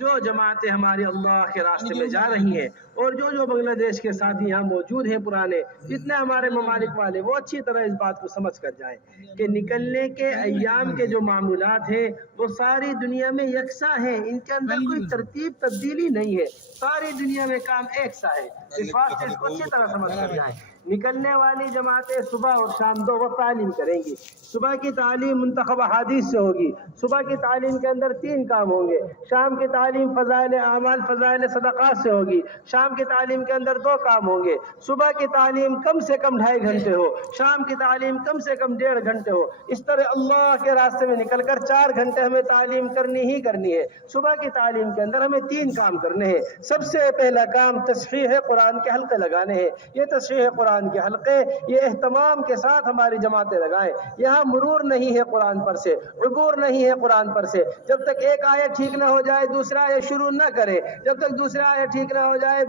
जो जमातें हमारे अल्लाह के रास्ते में जा रही हैं और जो बांग्लादेश के साथी यहाँ मौजूद हैं पुराने जितने हमारे ममालिक वाले, वो अच्छी तरह इस बात को समझ कर जाएं कि निकलने के अय्याम के जो मामूलात हैं वो सारी दुनिया में यकसा हैं, इनके अंदर कोई तरतीब तब्दीली नहीं है, सारी दुनिया में काम एक सा है। इस बात से इसको अच्छी तरह समझ कर जाएं। निकलने वाली जमातें सुबह और शाम दो वक्त तालीम करेंगी। सुबह की तालीम मुंतखब अहादीस से होगी। सुबह की तालीम के अंदर 3 काम होंगे। शाम की तालीम फ़ज़ाइल आमाल फ़ज़ाइल सदक़ात से होगी। शाम की तालीम के अंदर 2 काम होंगे। सुबह की तालीम कम से कम 2.5 घंटे हो, शाम की तालीम कम से कम 1.5 घंटे हो। इस तरह अल्लाह के रास्ते में निकलकर 4 घंटे हमें तालीम करनी ही करनी है। सुबह की तालीम के अंदर हमें 3 काम करने हैं। सबसे पहला काम तस्हीह कुरान के हल्के लगाने हैं। ये तस्हीह कुरान के हल्के ये एहतमाम के साथ हमारी जमातें लगाएं। यहाँ मुरूर नहीं है कुरान पर से, उबूर नहीं है कुरान पर से। जब तक एक आयत ठीक ना हो जाए दूसरा आयत शुरू ना करे, जब तक दूसरा आयत ठीक ना हो जाए,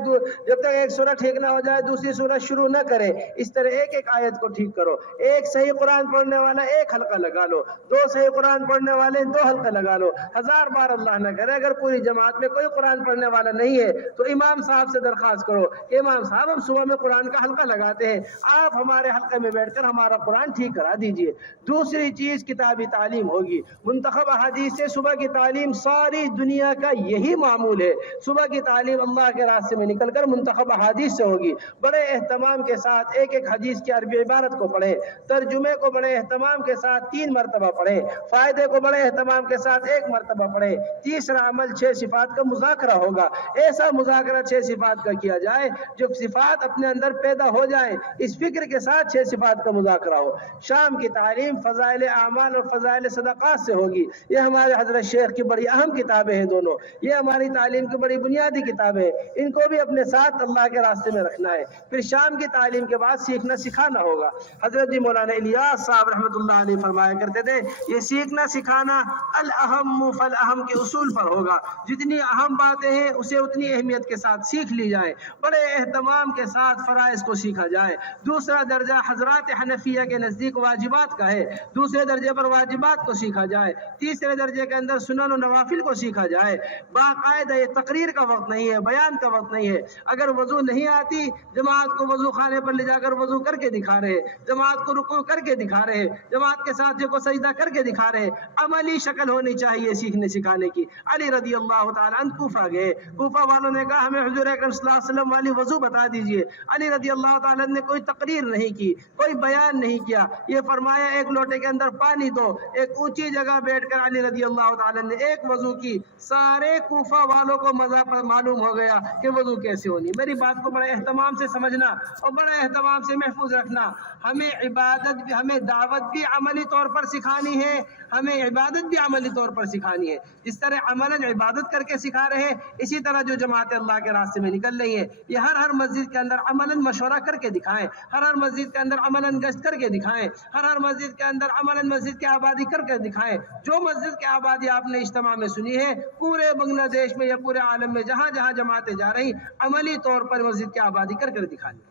जब तक एक सूरत ठीक ना हो जाए दूसरी सूरत शुरू ना करे। इस तरह एक एक आयत को ठीक करो। एक सही कुरान पढ़ने वाला 1 हल्का लगा लो, 2 सही कुरान पढ़ने वाले 2 हल्का लगा लो। 1000 बार अल्लाह न करे अगर पूरी जमात में कोई कुरान पढ़ने वाला नहीं है तो इमाम साहब से दरखास्त करो, इमाम साहब हम सुबह में कुरान का हल्का लगाते हैं, आप हमारे हल्के में बैठकर हमारा कुरान ठीक करा दीजिए। दूसरी चीज किताबी तालीम होगी। मुंतखब हदीस से सुबह की तालीम सारी दुनिया का यही मामूल है। सुबह की तालीम अल्लाह के रास्ते में निकलकर मुंतखब हदीस से होगी। बड़े एहतमाम के साथ एक एक हदीस की अरबी इबारत को पढ़ें, तर्जुमे को बड़े एहतमाम के साथ 3 मरतबा पढ़ें, फायदे को बड़े एहतमाम के साथ 1 मरतबा पढ़ें। तीसरा अमल 6 सिफात का मुज़ाकरा होगा। ऐसा मुज़ाकरा 6 सिफात का किया जाए जो सिफात अपने अंदर पैदा हो जाए, इस फिक्र के साथ 6 सिफात का मुज़ाकरा हो। शाम की तालीम फ़ज़ाइल आमाल और फ़ज़ाइल सदक़ात से होगी। ये हमारे हज़रत शेख की बड़ी अहम किताबें हैं दोनों, ये हमारी तालीम की बड़ी बुनियादी किताबें हैं, इनको भी अपने साथ अल्लाह के रास्ते में रखना है। फिर शाम की तालीम के बाद सीखना सिखाना होगा। हज़रत जी मौलाना इलियास साहब रहमतुल्लाह अलैह फरमाया करते थे, ये सीखना सिखाना अल अहम फल अहम के उसूल पर होगा। जितनी अहम बातें हैं उसे उतनी अहमियत के साथ सीख ली जाए, बड़े एहतमाम के साथ फ़राइज़ को सीखा जाए। दूसरा दर्जा हजरात हनफिया के नज़दीक वाजिबात का है, दूसरे दर्जे पर वाजिबात को सीखा जाए। तीसरे दर्जे के अंदर सुनन और नवाफिल को सीखा जाए। बाकायदा ये तकरीर का वक्त नहीं है, बयान का वक्त नहीं है। अगर वजू नहीं आती, जमात को वजू खाने पर ले जाकर वजू करके दिखा रहे, जमात को रुकू करके दिखा रहे, जमात के साथियों को सजदा करके दिखा रहे। अमली शक्ल होनी चाहिए सीखने सिखाने की। अली रज़ी अल्लाह तआला अन्हु कूफा गए, कूफा वालों ने कहा हमें हुजूर अकरम सल्लल्लाहु अलैहि वसल्लम वाली वजू बता दीजिए। अली रज़ी अल्लाह तआला ने कोई तकरीर नहीं की, कोई बयान नहीं किया। ये फरमाया एक लोटे के अंदर पानी दो। एक ऊंची जगह बैठकर अली रज़ी अल्लाह तआला ने एक वजू की। सारे कूफा वालों को मजा पर मालूम हो गया कि वजू कैसे होनी। मेरी बात को बड़े एहतमाम से समझना और बड़े एहतमाम से महफूज रखना। हमें इबादत भी, हमें दावत भी अमली तौर पर सिखानी है, हमें इबादत भी अमली तौर पर सिखानी है। जिस तरह अमलन इबादत करके सिखा रहे हैं, इसी तरह जो जमातें अल्लाह के रास्ते में निकल रही है, ये हर मस्जिद के अंदर अमलन मशवरा करके दिखाएं, हर मस्जिद के अंदर अमलन गश्त करके दिखाएं, हर मस्जिद के अंदर अमलन मस्जिद की आबादी करके दिखाएं। जो मस्जिद की आबादी आपने इज्तिमा में सुनी है, पूरे बांग्लादेश में या पूरे आलम में जहाँ जहाँ जमातें जा रही, अमली तौर पर मस्जिद की आबादी कर दिखानी।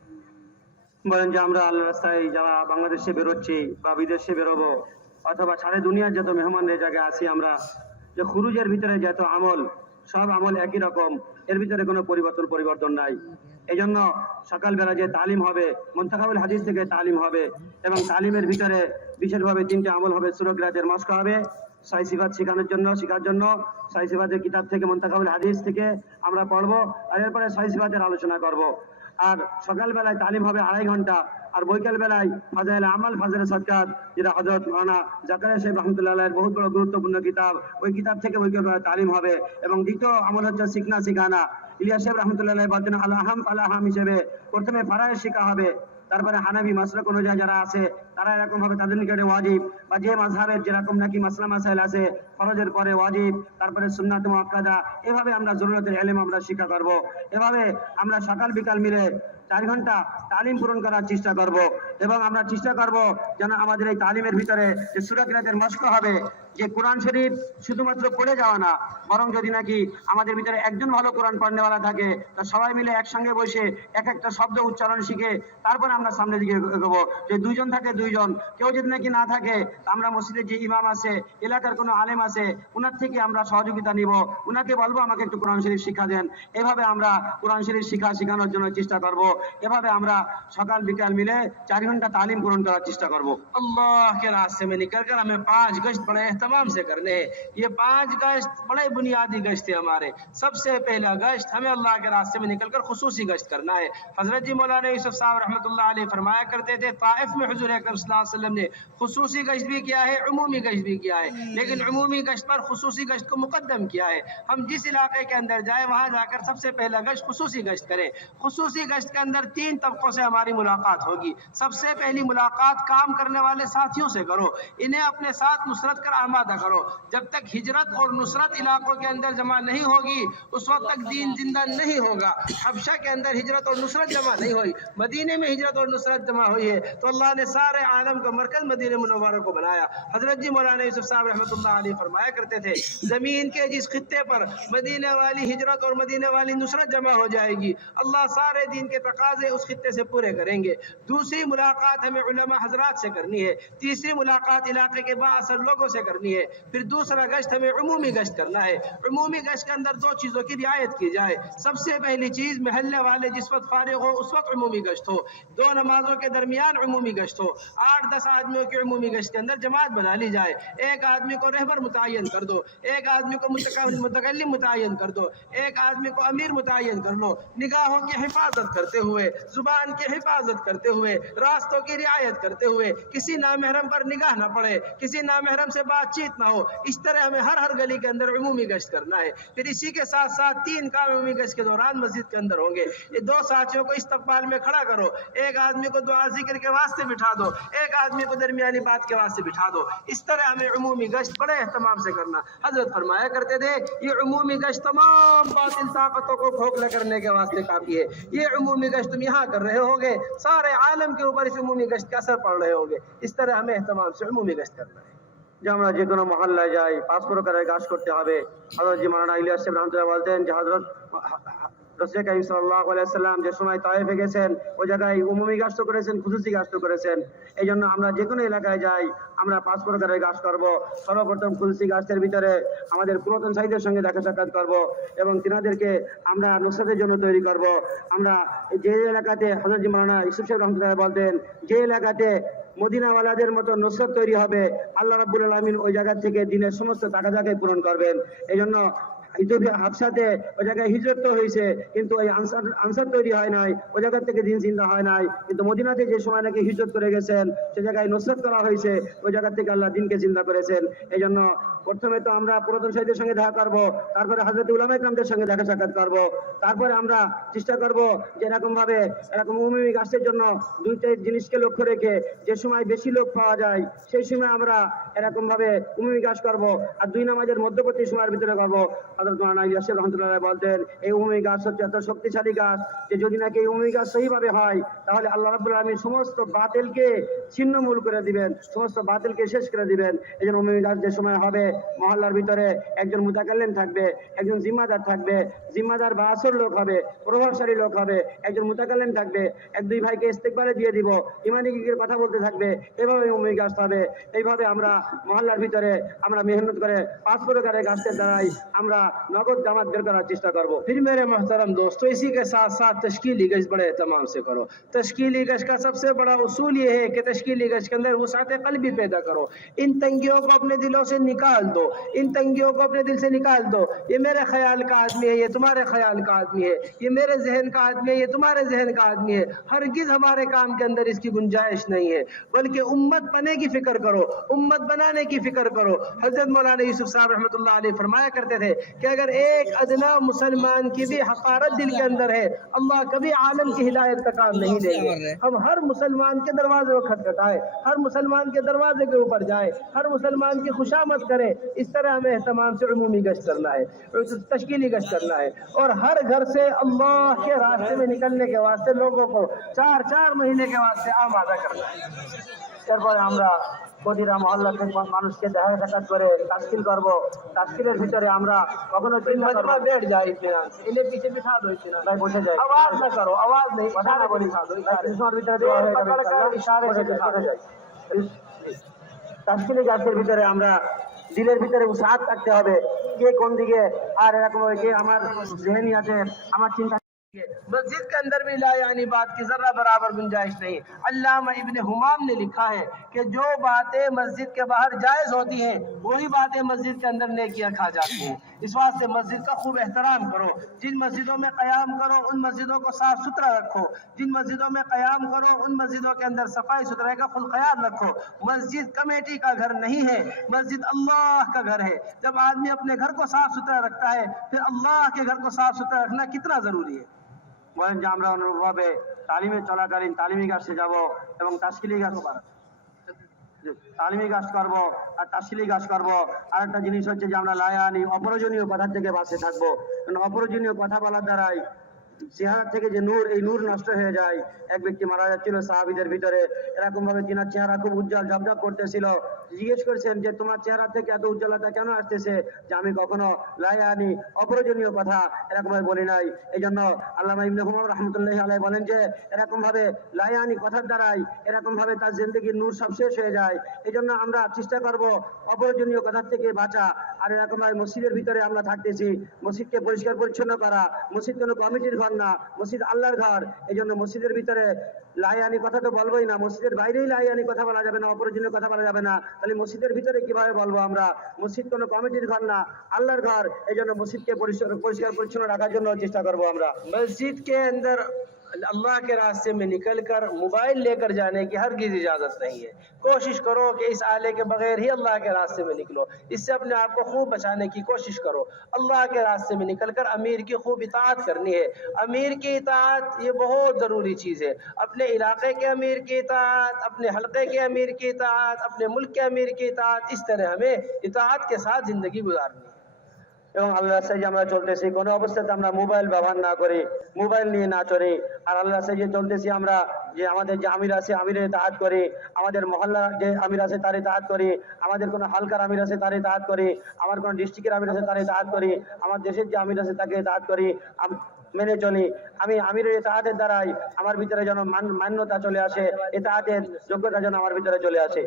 বলেন যে আমরা আল্লাহর রাস্তায় যারা বাংলাদেশে বেরোচ্ছি বা বিদেশে বেরোবো অথবা সারা দুনিয়ার যত মেহমানদের জায়গায় আসি, আমরা যে খুরুজের ভিতরে যত আমল, সব আমল একই রকম, এর ভিতরে কোনো পরিবর্তন নাই। এই জন্য সকালবেলা যে তালিম হবে মুনতাখাবুল হাদিস থেকে তালিম হবে এবং তালিমের ভিতরে বিশেষভাবে 3টে আমল হবে। সূরা কিরাতের মশক হবে, 6 সিফাত শেখার জন্য 6 সিফাতের কিতাব থেকে মুনতাখাবুল হাদিস থেকে আমরা পড়বো আর এরপরে 6 সিফাতের আলোচনা করব। আর সকালবেলায় তালিম হবে 2.5 ঘন্টা, আর বৈকাল বেলায় ফাজাইল আমাল ফাজাইল সাদকাত, যেটা হযরত মাওলানা জাকারিয়া সাহেব রাহমাতুল্লাহ আলাইহির বহুত বড় গুরুত্বপূর্ণ কিতাব, ওই কিতাব থেকে বৈকাল বেলায় তালিম হবে। এবং দ্বিতীয় আমল হচ্ছে শিখনা শিখানা। ইলিয়াস সাহেব রাহমাতুল্লাহ আলাইহি বলতেন আল আহাম হিসেবে প্রথমে ফারায়েজ শেখা হবে, তারপরে হানাফি মাসলাক অনুযায়ী যারা আছে তারা এরকম ভাবে তাদের নিকটে ওয়াজিব, বা যে মাযহাবের যেরকম নাকি মাসলা মাসাইল আছে ফরজের পরে ওয়াজিব, তারপরে সুন্নাত মুআক্কাদা, এভাবে আমরা জরুরতের ইলম আমরা শিক্ষা করব। এভাবে আমরা সকাল বিকাল মিলে 4 ঘন্টা তালিম পূরণ করার চেষ্টা করব এবং আমরা চেষ্টা করব যেন আমাদের এই তালিমের ভিতরে যে সূরা কিরাতের মশক হবে, যে কোরআন শরীফ শুধুমাত্র পড়ে যাওয়া না, বরং যদি নাকি আমাদের ভিতরে একজন ভালো কোরআন পড়নেওয়ালা থাকে তা সবাই মিলে একসঙ্গে বসে এক একটা শব্দ উচ্চারণ শিখে তারপর আমরা সামনের দিকে এগোবো। যে 2 জন থাকে 2 দুইজন, কেউ যদি নাকি না থাকে আমরা মসজিদের যে ইমাম আছে, এলাকার কোনো আলেম আছে, উনার থেকে আমরা সহযোগিতা নিব, উনাকে বলবো আমাকে একটু কোরআন শরীফ শিক্ষা দেন। এভাবে আমরা কোরআন শরীফ শেখানোর জন্য চেষ্টা করব। এভাবে আমরা সকাল বিকাল মিলে 4 ঘন্টা তালিম গ্রহণ করার চেষ্টা করব। अल्लाह के रास्ते में निकलकर हमें 5 गश्त बड़े एहतमाम से करने हैं। ये 5 गश्त बड़े बुनियादी गश्त है हमारे। सबसे पहला गश्त हमें अल्लाह के रास्ते में निकलकर खुसूसी गश्त करना है। हजरत जी मौलाना यूसुफ साहब रहमतुल्लाह अलैह फरमाया करते थे, ताइफ में हुजूर अकरम सल्लल्लाहु अलैहि वसल्लम ने खुसूसी गश्त भी किया है, उमूमी गश्त भी किया है, लेकिन उमूमी गश्त पर खुसूसी गश्त को मुकद्दम किया है। हम जिस इलाके के अंदर जाए वहां जाकर सबसे पहला गश्त खुसूसी गश्त करें। खुसूसी गश्त के अंदर 3 तबकों से हमारी मुलाकात होगी। सबसे पहली मुलाकात काम करने वाले साथियों से करो, इन्हें अपने साथ नुसरत कर आमादा करो। जब तक हिजरत और नुसरत इलाकों के अंदर जमा नहीं होगी उस वक्त तक दीन जिंदा नहीं होगा। हबशा के अंदर हिजरत और नुसरत जमा नहीं हुई, मदीने में हिजरत और नुसरत जमा हुई है, तो अल्लाह ने सारे आलम का मरकज मदीने मुनव्वरा को बनाया। हजरत जी मौलाना यूसुफ साहब रहमतुल्लाह अलैह फरमाया करते थे, जमीन के जिस खित्ते पर मदीने वाली हिजरत और मदीने वाली नुसरत जमा हो जाएगी, अल्लाह सारे दीन के तकाजे उस खित्ते से पूरे करेंगे। दूसरी मुलाकात हमें उलमा हजरात से करनी है। तीसरी मुलाकात इलाके के बाअसर लोगों से करनी है। फिर दूसरा गश्त हमें उमूमी गश्त करना है। उमूमी गश्त के अंदर 2 चीज़ों की रियायत की जाए। सबसे पहली चीज़, महल्ले वाले जिस वक्त फारिग हो उस वक्त उमूमी गश्त हो, 2 नमाजों के दरमियान उमूमी गश्त हो, 8-10 आदमियों की उमूमी गश्त के अंदर जमात बना ली जाए। एक आदमी को रहबर मुतय्यन कर दो, एक आदमी को मुतकल्लिम मुतय्यन कर दो, एक आदमी को अमीर मुतय्यन कर लो। निगाहों की हिफाजत करते हुए, जुबान की हिफाजत करते हुए, रास्तों की रियायत करते हुए, किसी नामहरम पर निगाह ना पड़े, किसी नामहरम से बातचीत ना हो। इस तरह हमें हर गली के अंदर उमूमी गश्त करना है। फिर इसी के साथ साथ 3 काम उमूमी गश्त के दौरान मस्जिद के अंदर होंगे। ये 2 साथियों को इस्तकबाल में खड़ा करो, एक आदमी को दुआ जिक्र के वास्ते बिठा दो, एक आदमी को दरमियानी बात के वास्ते बिठा दो। इस तरह हमें उमूमी गश्त बड़े एहतमाम से करना। हजरत फरमाया करते थे, ये उमूमी गश्त तमाम बातिल ताकतों को खोखला करने के वास्ते काफी है। ये उमूमी गश्त तुम यहाँ कर रहे होगे, सारे आलम के ऊपर इस उमूमी गश्त का असर पड़ रहे होंगे। इस तरह हमें एहतमाम से उमूमी गश्त करना है। যে আমরা যে কোনো মহল্লায় যাই 5 প্রকারের গাছ করতে হবে। হযরত জি মাওলানা ইলিয়াস সাহেব রহমাতুল্লাহ বলতেন যে হযরত রাসূল কারীম সাল্লাল্লাহু আলাইহি সাল্লাম যে সময় তায়েফে গেছেন ওই জায়গায় উমুমি গাছ তো করেছেন, খুসুসি গাছ তো করেছেন। এইজন্য আমরা যে কোনো এলাকায় যাই আমরা 5 প্রকারের গাছ করব। সর্বপ্রথম খুসুসি গাছের ভিতরে আমাদের পুরাতন সাহিত্যের সঙ্গে দেখা সাক্ষাৎ করব এবং তিনাদেরকে আমরা নুসরাতের জন্য তৈরি করব। আমরা যে এলাকাতে হযরত জি মাওলানা ইউসুফ সাহেব রহমাতুল্লাহ বলতেন, যে এলাকাতে মদিনাওয়ালাদের মতো নুসরত তৈরি হবে, আল্লাহ রাব্বুল আলামিন ওই জায়গা থেকে দিনের সমস্ত তাকাজাকে পূরণ করবেন। এইজন্য ইথিওপিয়া হাবশাতে ওই জায়গায় হিজরত তো হয়েছে, কিন্তু ওই আনসার তৈরি হয় নাই, ওই জায়গা থেকে দিন চিন্তা হয় নাই। কিন্তু মদিনাতে যে সময় নাকি হিজরত করে গেছেন সে জায়গায় নুসরত করা হয়েছে, ওই জায়গা থেকে আল্লাহ দিনকে চিন্তা করেছেন। এই জন্য প্রথমে তো আমরা পুরাতন সাহিত্যের সঙ্গে দেখা করব, তারপরে হযরত উলামা ইকরামদের সঙ্গে দেখা সাক্ষাৎ করব, তারপরে আমরা চেষ্টা করব যে এরকম ভাবে এরকম উমুমি গাছের জন্য 2টা জিনিসকে লক্ষ্য রেখে যে সময় বেশি লোক পাওয়া যায় সেই সময় আমরা এরকম ভাবে উমুমি গাছ করব, আর 2 নামাজের মধ্যবর্তী সময়ের ভিতরে করব। হযরত মাওলানা ইলিয়াস সাহেব রহমাতুল্লাহ বলতেন, এই উমুমি গাছ হচ্ছে এত শক্তিশালী গাছ যে যদি নাকি এই উমুমি গাছ সহিভাবে হয় তাহলে আল্লাহ রাব্বুল আলামিন সমস্ত বাতিলকে ছিন্নমূল করে দিবেন, সমস্ত বাতিলকে শেষ করে দিবেন। এজন্য উমুমি গাছ যে সময় হবে মহল্লার ভিতরে একজন মুতাকাল্লিম থাকবে, একজন জিম্মাদার থাকবে, জিম্মাদার বা আসর লোক হবে, প্রভাবশালী লোক হবে, একজন মুতাকাল্লিম থাকবে, 1-2 ভাইকে ইস্তেকবালে দিয়ে দিব, ইমানি কথা বলতে থাকবে। এভাবে উমুমি গাছ হবে। এইভাবে আমরা মহল্লার ভিতরে আমরা মেহনত করে 5 প্রকারের গাছের দ্বারাই আমরা नगद जमात बेर करार चेष्टा करबो। फिर मेरे मोहतरम दोस्तों, इसी के साथ साथ तश्कीली गश्त बड़े एहतमाम से करो। तश्कीली गश्त का सबसे बड़ा उसूल ये है कि तश्कीली गश्त के अंदर वसात क़ल्बी पैदा करो। इन तंगियों को अपने दिलों से निकाल दो, इन तंगियों को अपने दिल से निकाल दो। ये मेरे ख्याल का आदमी है, ये तुम्हारे ख्याल का आदमी है, ये मेरे जहन का आदमी है, ये तुम्हारे जहन का आदमी है। हरगिज़ हमारे काम के अंदर इसकी गुंजाइश नहीं है, बल्कि उम्मत बने की फिक्र करो, उम्मत बनाने की फिक्र करो। हजरत मौलाना यूसुफ साहब रहमतुल्लाह अलैह फरमाया करते थे कि अगर एक अदना मुसलमान की भी हकारत दिल के अंदर है, अल्लाह कभी आलम की हिदायत का काम नहीं देंगे। हम हर मुसलमान के दरवाजे को खटखटाए, हर मुसलमान के दरवाजे के ऊपर जाए, हर मुसलमान की खुशामद करें। इस तरह हमें एहतमाम से उमूमी गश्त करना है, तश्कीली गश्त करना है। और हर घर से अल्लाह के रास्ते में निकलने के वास्ते लोगों को 4-4 महीने के वास्ते आमादा करना है। এরপরে আমরা প্রতিটা মহল্লা থেকে মানুষকে দেখা সাক্ষাৎ করে তাশকিল করব। তাশকিলের ভিতরে আমরা কখনো চিন্তা করব बैठ जाए, इन्हें पीछे बिठा दो, ভাই বসে যাই, आवाज ना करो, आवाज नहीं, কথা না বলি, ভাই কিছুর ভিতরে দোয়া হয়ে যাবে, ইশারা করে যায়। তাফসিলি গাছের ভিতরে আমরা দিলের ভিতরে উৎসাহ থাকতে হবে কে কোন দিকে আর এরকম কে আমার জেহেনিয়াতে আমার চিন্তা मस्जिद के अंदर भी ला यानी बात की जरा बराबर गुंजाइश नहीं। अल्लामा इब्ने हुमाम ने लिखा है कि जो बातें मस्जिद के बाहर जायज होती हैं वही बातें मस्जिद के अंदर नेकियां खा जाती हैं। इस वास्ते मस्जिद का खूब एहतराम करो। जिन मस्जिदों में क़याम करो उन मस्जिदों को साफ सुथरा रखो। जिन मस्जिदों में क़याम करो उन मस्जिदों के अंदर सफाई सुथराई का खुल ख्याल रखो। मस्जिद कमेटी का घर नहीं है, मस्जिद अल्लाह का घर है। जब आदमी अपने घर को साफ सुथरा रखता है फिर अल्लाह के घर को साफ सुथरा रखना कितना जरूरी है। বলেন যে আমরা অনুরূপভাবে তালিমে চলাকালীন তালিমি গাছে যাব এবং তাশকিলি গাছ তালিমি গাছ করব আর তাশকিলি গাছ করব। আর একটা জিনিস হচ্ছে যে আমরা লায়ানি অপ্রয়োজনীয় কথা থেকে বাঁচে থাকবো, কারণ অপ্রয়োজনীয় কথা বলার দ্বারাই চেহারা থেকে যে নূর, এই নূর নষ্ট হয়ে যায়। এক ব্যক্তি মারা যাচ্ছিল সাহাবীদের ভিতরে, এরকম ভাবে তিনার চেহারা খুব উজ্জ্বল ঝকঝক করতেছিল। জিজ্ঞেস করছেন যে তোমার চেহারা থেকে এত উজ্জ্বলতা কেন আসতেছে? যে আমি কখনো লায়ানি অপ্রয়োজনীয় কথা এরকম ভাবে বলি নাই। এই জন্য আল্লামা ইবনে হুমাম রাহমাতুল্লাহি আলাইহি বলেন যে এরকম ভাবে লায়ানি কথার দ্বারাই এরকম ভাবে তার জিন্দেগির নূর সব শেষ হয়ে যায়। এই জন্য আমরা চেষ্টা করব অপ্রয়োজনীয় কথার থেকে বাঁচা। আর এরকম ভাবে মসজিদের ভিতরে আমরা থাকতেছি, মসজিদকে পরিষ্কার পরিচ্ছন্ন করা। মসজিদ কোনো কমিটির ঘর না, মসজিদ আল্লাহর ঘর। এই জন্য মসজিদের ভিতরে লায়ানি কথা তো বলবোই না, মসজিদের বাইরেই লায়ানি কথা বলা যাবে না, অপ্রয়োজনীয় কথা বলা যাবে না। তাহলে মসজিদের ভিতরে কিভাবে বলবো আমরা? মসজিদ কোনো কমিটির ঘর না, আল্লাহর ঘর। এই জন্য মসজিদকে পরিষ্কার পরিচ্ছন্ন রাখার জন্য চেষ্টা করবো আমরা। मस्जिद के अंदर अल्लाह के रास्ते में निकलकर मोबाइल लेकर जाने की हरगिज़ इजाज़त नहीं है। कोशिश करो कि इस आले के बगैर ही अल्लाह के रास्ते में निकलो। इससे अपने आप को खूब बचाने की कोशिश करो। अल्लाह के रास्ते में निकलकर अमीर की खूब इताअत करनी है। अमीर की इताअत ये बहुत ज़रूरी चीज़ है। अपने इलाके के अमीर की इताअत, अपने हल्के के अमीर की इताअत, अपने मुल्क के अमीर की इताअत, इस तरह हमें इताअत के साथ ज़िंदगी गुजारनी है। এবং আল্লাহ রাস্তায় যে আমরা চলতেছি কোনো অবস্থাতে আমরা মোবাইল ব্যবহার না করি, মোবাইল নিয়ে না চলি। আর আল্লাহ রাস্তায় যে চলতেছি আমরা, যে আমাদের যে আমির আছে আমিরের ইতাআত করি, আমাদের মহল্লার যে আমির আছে তার ইতাআত করি, আমাদের কোনো হালকার আমির আছে তার ইতাআত করি, আমার কোনো ডিস্ট্রিক্টের আমির আছে তার ইতাআত করি, আমার দেশের যে আমির আছে তাকে ইতাআত করি, মেনে চলি। আমি আমিরের ইতাআতের দ্বারাই আমার ভিতরে যেন মান্যতা চলে আসে, ইতাআতের যোগ্যতা যেন আমার ভিতরে চলে আসে।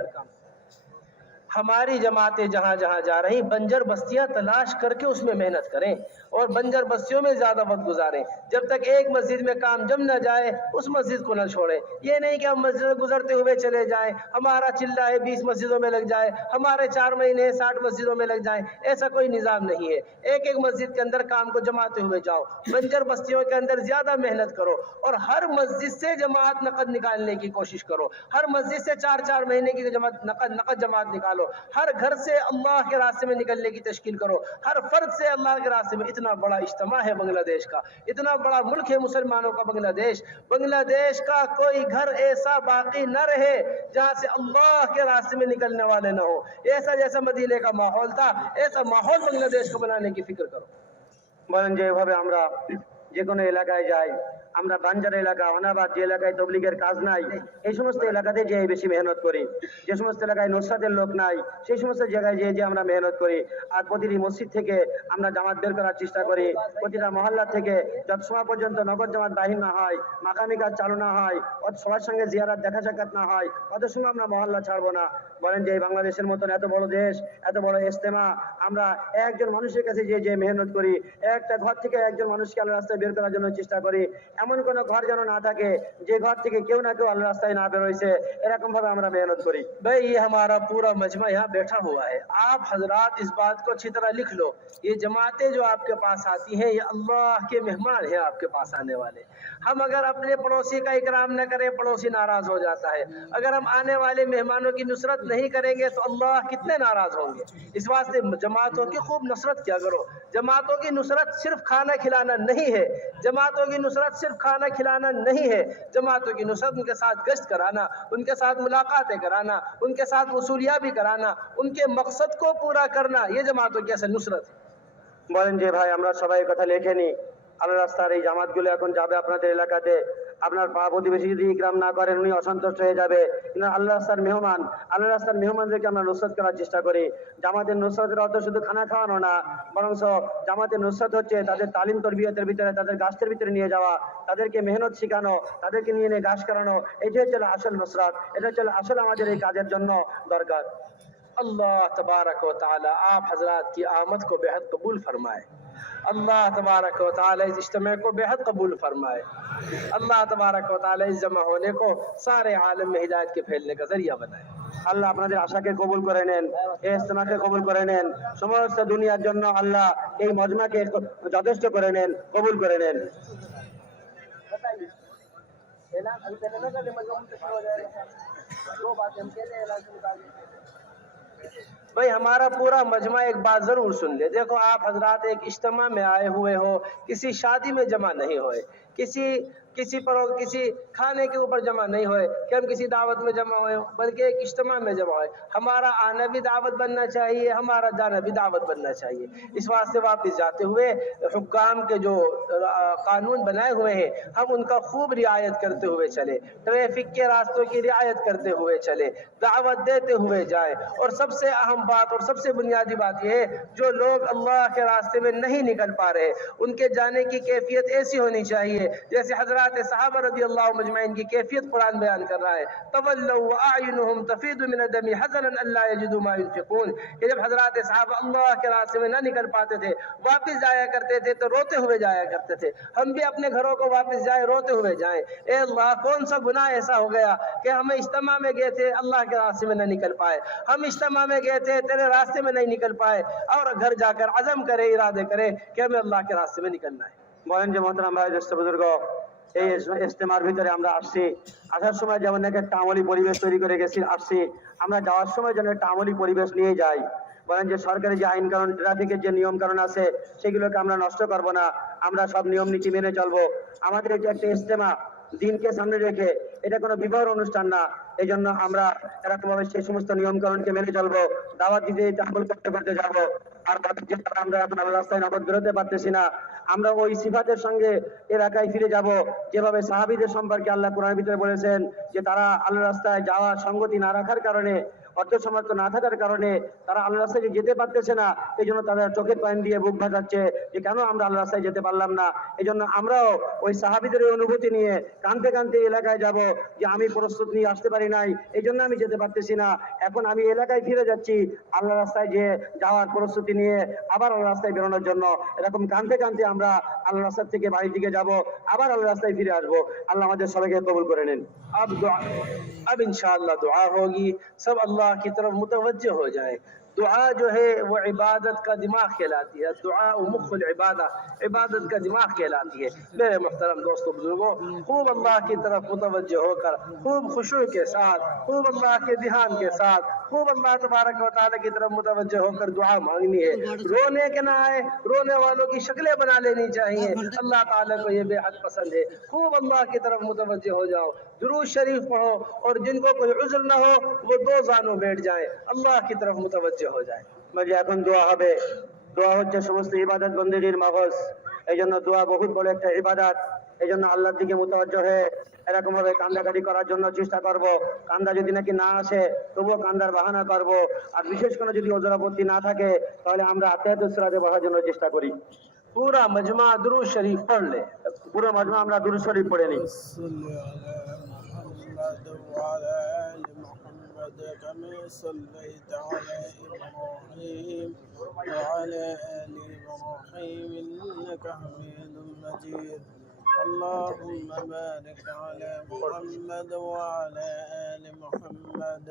हमारी जमातें जहाँ जहाँ जा रही बंजर बस्तियाँ तलाश करके उसमें मेहनत करें और बंजर बस्तियों में ज़्यादा वक्त गुजारें। जब तक एक मस्जिद में काम जम न जाए उस मस्जिद को न छोड़ें। ये नहीं कि हम मस्जिद में गुजरते हुए चले जाएं, हमारा चिल्ला है 20 मस्जिदों में लग जाए, हमारे 4 महीने 60 मस्जिदों में लग जाएं। ऐसा कोई निज़ाम नहीं है। एक एक मस्जिद के अंदर काम को जमाते हुए जाओ, बंजर बस्तियों के अंदर ज़्यादा मेहनत करो और हर मस्जिद से जमात नकद निकालने की कोशिश करो। हर मस्जिद से 4-4 महीने की नकद जमात निकालो। हर घर से अल्लाह के रास्ते में निकलने की तश्कील करो। हर फर्द से अल्लाह के रास्ते में। इतना बड़ा इज्तिमा है बांग्लादेश का, इतना बड़ा मुल्क है मुसलमानों का बांग्लादेश। बांग्लादेश का कोई घर ऐसा बाकी न रहे जहाँ से अल्लाह के रास्ते में निकलने वाले न हो। ऐसा जैसा मदीने का माहौल था ऐसा माहौल बांग्लादेश को बनाने की फिक्र करो। বলেন যে এভাবে আমরা যে কোনো এলাকায় যাই, আমরা বাঞ্জার এলাকা, অনাবাদ যে এলাকায় তবলিগের কাজ নাই এই সমস্ত এলাকাতে যে বেশি মেহনত করি। যে সমস্ত এলাকায় নুসরাতের লোক নাই সেই সমস্ত জায়গায় যে আমরা মেহনত করি। আর প্রতিটি মসজিদ থেকে আমরা জামাত বের করার চেষ্টা করি। প্রতিটা মহল্লা থেকে যত সময় পর্যন্ত নগদ জামাত বাহির না হয়, মাকামি কাজ চালু না হয়, সবার সঙ্গে জিয়ারাত দেখা সাক্ষাৎ না হয়, তত সময় আমরা মহল্লা ছাড়বো না। বলেন যে এই বাংলাদেশের মতন এত বড় দেশ, এত বড় ইজতেমা, আমরা একজন মানুষের কাছে যে মেহনত করি, একটা ঘর থেকে একজন মানুষকে আল্লাহর রাস্তায় বের করার জন্য চেষ্টা করি। এমন কোন ঘর যেন না থাকে যে ঘর থেকে কেউ না কেউ আল্লাহর রাস্তায় না বের হইছে, এরকম ভাবে আমরা মেহনত করি। भाई ये हमारा पूरा मजमा यहाँ बैठा हुआ है। आप हजरात इस बात को अच्छी तरह लिख लो। ये जमातें जो आपके पास आती हैं ये अल्लाह के मेहमान हैं आपके पास आने वाले। हम अगर अपने पड़ोसी का इकराम न करें पड़ोसी नाराज हो जाता है। अगर हम आने वाले मेहमानों की नुसरत नहीं करेंगे तो अल्लाह कितने नाराज होंगे। इस वास्ते जमातों की खूब नुसरत किया करो। जमातों की नुसरत सिर्फ खाना खिलाना नहीं है, जमातों की नुसरत सिर्फ खाना खिलाना नहीं है। जमातों की नुसरत उनके साथ गश्त कराना, उनके साथ मुलाकातें कराना, उनके साथ वसूलिया भी कराना, उनके मकसद को पूरा करना, ये जमातों की असल नुसरत है। বলেন যে ভাই আমরা সবাই কথা লিখে নি, আল্লাহর রাস্তার এই জামাতগুলো এখন যাবে আপনাদের এলাকাতে। আপনার পা প্রতিবেশী যদি ইকরাম না করেন উনি অসন্তুষ্ট হয়ে যাবে। কিন্তু আল্লাহ রাস্তার মেহমান, আল্লাহ রাস্তার মেহমানদেরকে আমরা নুসরত করার চেষ্টা করি। জামাতের নুসরতের অর্থ শুধু খানা খাওয়ানো না, বরং জামাতের নুসরত হচ্ছে তাদের তালিম তরবিয়তের ভিতরে, তাদের গাছের ভিতরে নিয়ে যাওয়া, তাদেরকে মেহনত শেখানো, তাদেরকে নিয়ে গাছ করানো। এটি হচ্ছে আসল নুসরত, এটা হচ্ছে আসল আমাদের এই কাজের জন্য দরকার। अल्लाह तबारक व ताला आप हजरात की आमद को बेहद कबूल फरमाए। अल्लाह तबारक व ताला इस इज्तिमा को बेहद कबूल फरमाए। अल्लाह तबारक व ताला इस जमा होने को सारे आलम में हिदायत के फैलने का जरिया बनाए। আল্লাহ আপনাদের আশাকে কবুল করে নেন, এই ইজতিমাকে কবুল করে নেন, সমস্ত দুনিয়ার জন্য আল্লাহ এই মজমাকে যথেষ্ট করে নেন, কবুল করে নেন। भाई हमारा पूरा मजमा एक बात जरूर सुन ले। देखो आप हजरात एक इज्तिमा में आए हुए हो, किसी शादी में जमा नहीं होए, किसी खाने के ऊपर जमा नहीं होए कि हम किसी दावत में जमा हुए, बल्कि एक इज्तिमा में जमा हुए। हमारा आना भी दावत बनना चाहिए, हमारा जाना भी दावत बनना चाहिए। इस वास्ते वापस जाते हुए हुक्काम के जो कानून बनाए हुए हैं हम उनका खूब रियायत करते हुए चले, ट्रैफिक के रास्तों की रियायत करते हुए चले, दावत देते हुए जाए। और सबसे अहम बात और सबसे बुनियादी बात यह है, जो लोग अल्लाह के रास्ते में नहीं निकल पा रहे उनके जाने की कैफियत ऐसी होनी चाहिए जैसे हजरात सहाबा रज़ी अल्लाह मजमईन की कैफियत कुरान बयान कर रहा है। तवल्लौ व अयुनुहुम तफीदु मिन दमी हज़नन अल्ला यजिदु मा युनफिकून। कि जब हजरात सहाबा अल्लाह के रास्ते में न निकल पाते थे, वापस जाया करते थे तो रोते हुए जाया करते थे। हम भी अपने घरों को वापस जाए रोते हुए जाएं। ए अल्लाह, कौन सा गुनाह ऐसा हो गया कि हम इज्तिमा में गए थे अल्लाह के रास्ते में न निकल पाए, हम इज्तिमा में गए थे तेरे रास्ते में नहीं निकल पाए, और घर जाकर अज़म करे, इरादे करे कि हमें अल्लाह के रास्ते में निकलना है। বলেন যে মোহতারাম ভাই, জ্যেষ্ঠ বুজুর্গ, এই ইজতেমার ভিতরে আমরা আসছি, আসার সময় যেমন একটা আমলি পরিবেশ তৈরি করে আসছি, আমরা যাওয়ার সময় যেন একটা আমলি পরিবেশ নিয়ে যাই। বলেন যে সরকারি যে আইন কানুন, ট্রাফিকের যে নিয়ম কানুন আছে সেগুলোকে আমরা নষ্ট করব না, আমরা সব নিয়ম নীতি মেনে চলবো। আমাদের এটা একটা ইজতেমা, দিনকে সামনে রেখে, এটা কোনো বিবাহ অনুষ্ঠান না। এই জন্য আমরা এরকম ভাবে সেই সমস্ত নিয়ম কানুনকে মেনে চলবো, দাওয়াত দিতে আমল করতে যাবো। আর আমরা এখন আল্লাহ রাস্তায় নগদ বেরোতে পারতেছি না, আমরা ওই সিফাতের সঙ্গে এলাকায় ফিরে যাব যেভাবে সাহাবীদের সম্পর্কে আল্লাহ কোরআনের ভিতরে বলেছেন যে তারা আল্লাহ রাস্তায় যাওয়ার সঙ্গতি না রাখার কারণে, অর্থ সামর্থ্য না থাকার কারণে তারা আল্লাহ রাস্তায় যেতে পারতেছে না। এই জন্য তাদের চোখের পানি দিয়ে বুক ভাসাচ্ছে যে কেন আমরা আল্লাহ রাস্তায় যেতে পারলাম না। এই জন্য আমরাও ওই সাহাবীদের অনুভূতি নিয়ে কাঁদতে কাঁদতে এলাকায় যাব যে আমি প্রস্তুত নিয়ে আসতে পারি নাই, এই জন্য আমি যেতে পারতেছি না। এখন আমি এলাকায় ফিরে যাচ্ছি আল্লাহ রাস্তায় যে যাওয়ার প্রস্তুতি নিয়ে, আবার আল্লাহ রাস্তায় বেরোনোর জন্য। এরকম কাঁদতে কাঁদতে আমরা আল্লাহ রাস্তার থেকে বাড়ির দিকে যাব, আবার আল্লাহ রাস্তায় ফিরে আসবো। আল্লাহ আমাদের সবাইকে কবুল করে নেন। अब इंशाअल्लाह दुआ होगी, सब अल्लाह की तरफ मुतवज्जह हो जाए। दुआ जो है वो इबादत का दिमाग कहलाती है, दुआ मुख्फुल इबादत का दिमाग कहलाती है। मेरे मुहतरम दोस्तों बुजुर्गों, खूब अल्लाह की तरफ मुतवज्जह होकर, खूब खुशू के साथ, खूब अल्लाह के ध्यान के साथ, खूब अल्लाह तबारक व तआला की तरफ मुतवज्जह होकर दुआ मांगनी है। रोने के ना आए, रोने वालों की शक्लें बना लेनी चाहिए, अल्लाह ताला को ये बेहद पसंद है। खूब अल्लाह की तरफ मुतवज्जह हो जाओ, दुरूद शरीफ पढ़ो, और जिनको कोई उज़्र ना हो वो दो जानों बैठ जाए, अल्लाह की तरफ मुतवज्जह हो जाए। যে এখন দোয়া হবে, দোয়া হচ্ছে সমস্ত ইবাদত বন্দেগীর মগজ। এই জন্য দোয়া বহুত বড় একটা ইবাদত। এই জন্য আল্লাহর দিকে মুতাওয়াজ্জহ হয়ে এরকম ভাবে কান্দাকাটি করার জন্য চেষ্টা করব। কান্দা যদি নাকি না আসে তবুও কান্দার বাহানা করব। আর বিশেষ করে যদি ওজর আপত্তি না থাকে তাহলে আমরা আত্মায়াতুস সিরাতে বসার জন্য চেষ্টা করি। पूरा मजमा दुरूद शरीफ पढ़ ले, পুরো মজমা আমরা দুরূদ শরীফ পড়ে নিই। كما صليت على إبراهيم وعلى آل إبراهيم إنك حميد مجيد. اللهم بارك على محمد وعلى آل محمد